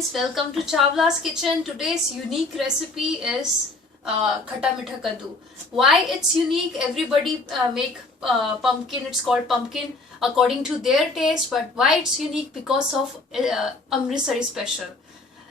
friends, welcome to Chawla's Kitchen. Today's unique recipe is Khatta Mitha Kaddu. Why it's unique? Everybody make pumpkin, it's called pumpkin according to their taste, but why it's unique? Because of Amritsari special.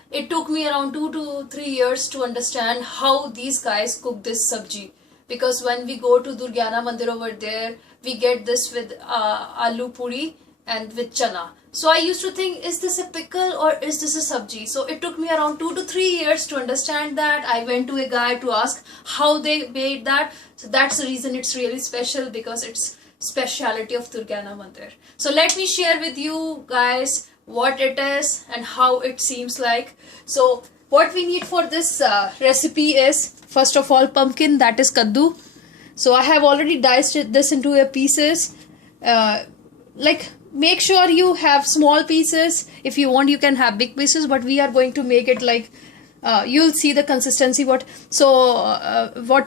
It took me around 2 to 3 years to understand how these guys cook this sabji. Because when we go to Durgyana Mandir over there, we get this with aloo puri and with chana. So I used to think, is this a pickle or is this a sabji? So it took me around 2 to 3 years to understand that. I went to a guy to ask how they made that. So that's the reason it's really special, because it's speciality of Durgyana Mandir. So let me share with you guys what it is and how it seems like. So what we need for this recipe is, first of all, pumpkin, that is kaddu. So I have already diced this into pieces. Make sure you have small pieces. If you want, you can have big pieces, but we are going to make it like you'll see the consistency. What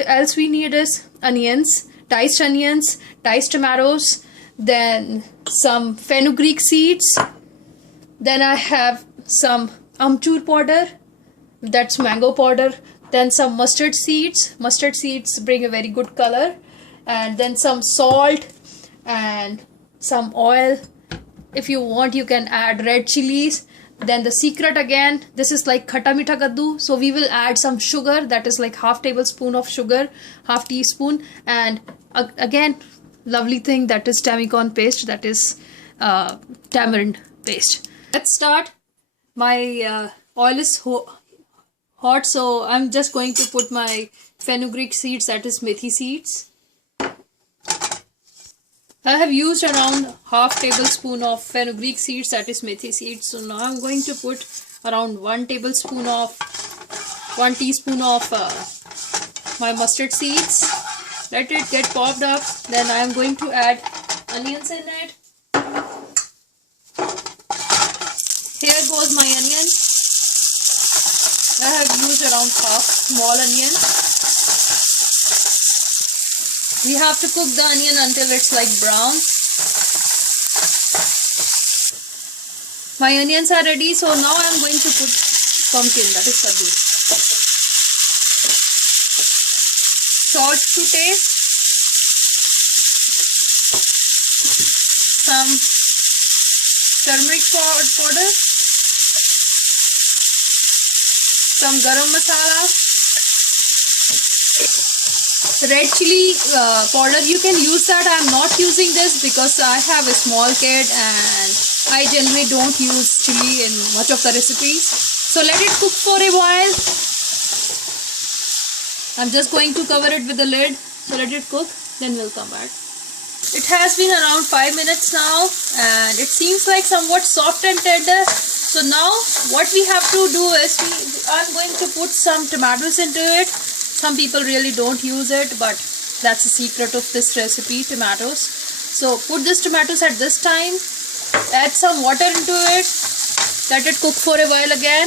else we need is onions, diced tomatoes, then some fenugreek seeds, then I have some amchur powder, that's mango powder, then some mustard seeds bring a very good color, and then some salt and some oil. If you want, you can add red chilies. Then the secret again, this is like Khatta Mitha Kaddu, so we will add some sugar, that is like half tablespoon of sugar, half teaspoon, and again lovely thing, that is tammy-corn paste, that is tamarind paste. Let's start. My oil is hot, so I'm just going to put my fenugreek seeds, that is methi seeds. I have used around half tablespoon of fenugreek seeds, that is methi seeds. So now I'm going to put around 1 teaspoon of my mustard seeds. Let it get popped up. Then I am going to add onions in it. Here goes my onion. I have used around half small onion. We have to cook the onion until it's like brown. My onions are ready, so now I am going to put pumpkin, that is kaddu. Salt to taste. Some turmeric powder. Some garam masala. Red chili powder, you can use that. I am not using this because I have a small kid and I generally don't use chili in much of the recipes. So let it cook for a while. I'm just going to cover it with the lid. So let it cook, then we'll come back. It has been around 5 minutes now and it seems like somewhat soft and tender. So now what we have to do is, I'm going to put some tomatoes into it. Some people really don't use it, but that's the secret of this recipe, tomatoes. So put this tomatoes at this time. Add some water into it. Let it cook for a while again.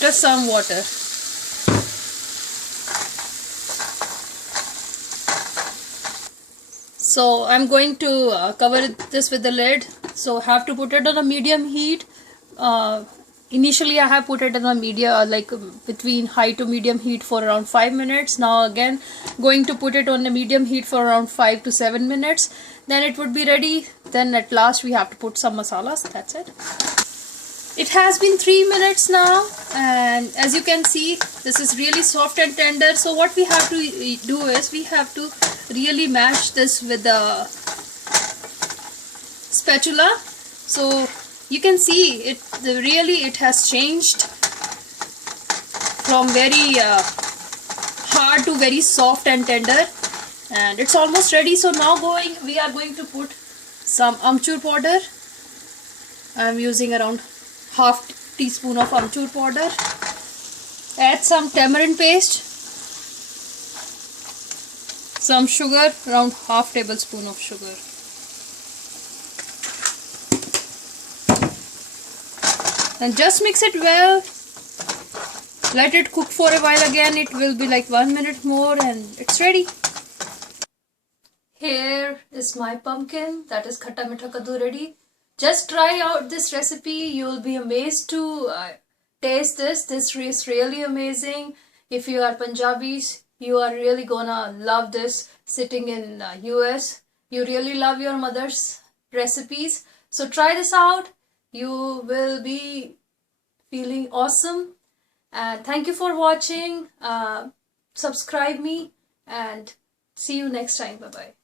Just some water. So I'm going to cover this with the lid. So have to put it on a medium heat. Initially I have put it on a between high to medium heat for around 5 minutes. Now again going to put it on a medium heat for around 5 to 7 minutes. Then it would be ready. Then at last we have to put some masalas. That's it. It has been 3 minutes now and as you can see, this is really soft and tender. So what we have to do is, we have to really mash this with the spatula. So you can see it has changed from very hard to very soft and tender, and it's almost ready. So now we are going to put some amchur powder. I'm using around half teaspoon of amchur powder. Add some tamarind paste, some sugar, around half tablespoon of sugar. And just mix it well. Let it cook for a while again. It will be like 1 minute more and it's ready. Here is my pumpkin, that is Khatta Mitha Kaddu ready. Just try out this recipe. You'll be amazed to taste this. This is really amazing. If you are Punjabis, you are really gonna love this. Sitting in US, you really love your mother's recipes. So try this out. You will be feeling awesome. And thank you for watching. Subscribe me and see you next time. Bye bye.